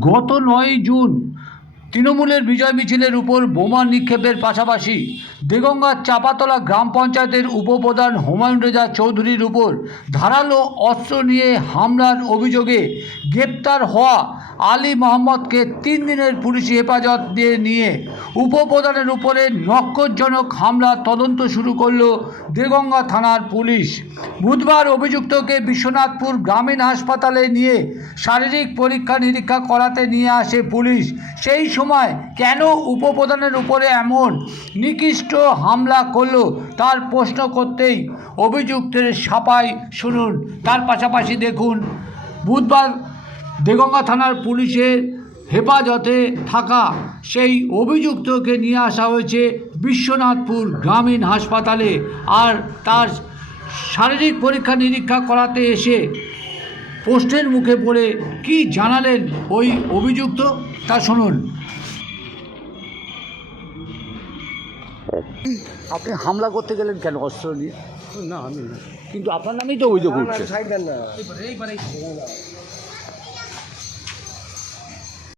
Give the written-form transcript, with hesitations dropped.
গত 9 জুন তৃণমূলের বিজয় মিছিলের উপর বোমা নিক্ষেপের পাশাপাশি দেগঙ্গার চাপাতলা গ্রাম পঞ্চায়েতের উপপ্রধান হুমায়ুন রেজা চৌধুরীর উপর ধারালো অস্ত্র নিয়ে হামলার অভিযোগে গ্রেপ্তার হওয়া আলী মোহাম্মদকে 3 দিনের পুলিশি হেফাজত দিয়ে নিয়ে উপপ্রধানের উপরে নক্করজনক হামলার তদন্ত শুরু করল দেগঙ্গা থানার পুলিশ। বুধবার অভিযুক্তকে বিশ্বনাথপুর গ্রামীণ হাসপাতালে নিয়ে শারীরিক পরীক্ষা নিরীক্ষা করাতে নিয়ে আসে পুলিশ। সেই সময় কেন উপপ্রধানের উপরে এমন নিকৃষ্ট হামলা করলো তার প্রশ্ন করতেই অভিযুক্তের সাফাই শুনুন। তার পাশাপাশি দেখুন, বুধবার দেগঙ্গা থানার পুলিশের হেফাজতে থাকা সেই অভিযুক্তকে নিয়ে আসা হয়েছে বিশ্বনাথপুর গ্রামীণ হাসপাতালে, আর তার শারীরিক পরীক্ষা নিরীক্ষা করাতে এসে প্রশ্নের মুখে পড়ে কি জানালেন ওই অভিযুক্ত তা শুনুন। আপনি হামলা করতে গেলেন কেন অস্ত্র নিয়ে? না আমি না, কিন্তু আপনার নামেই তো অভিযোগ উঠছে। সাইড দেন না।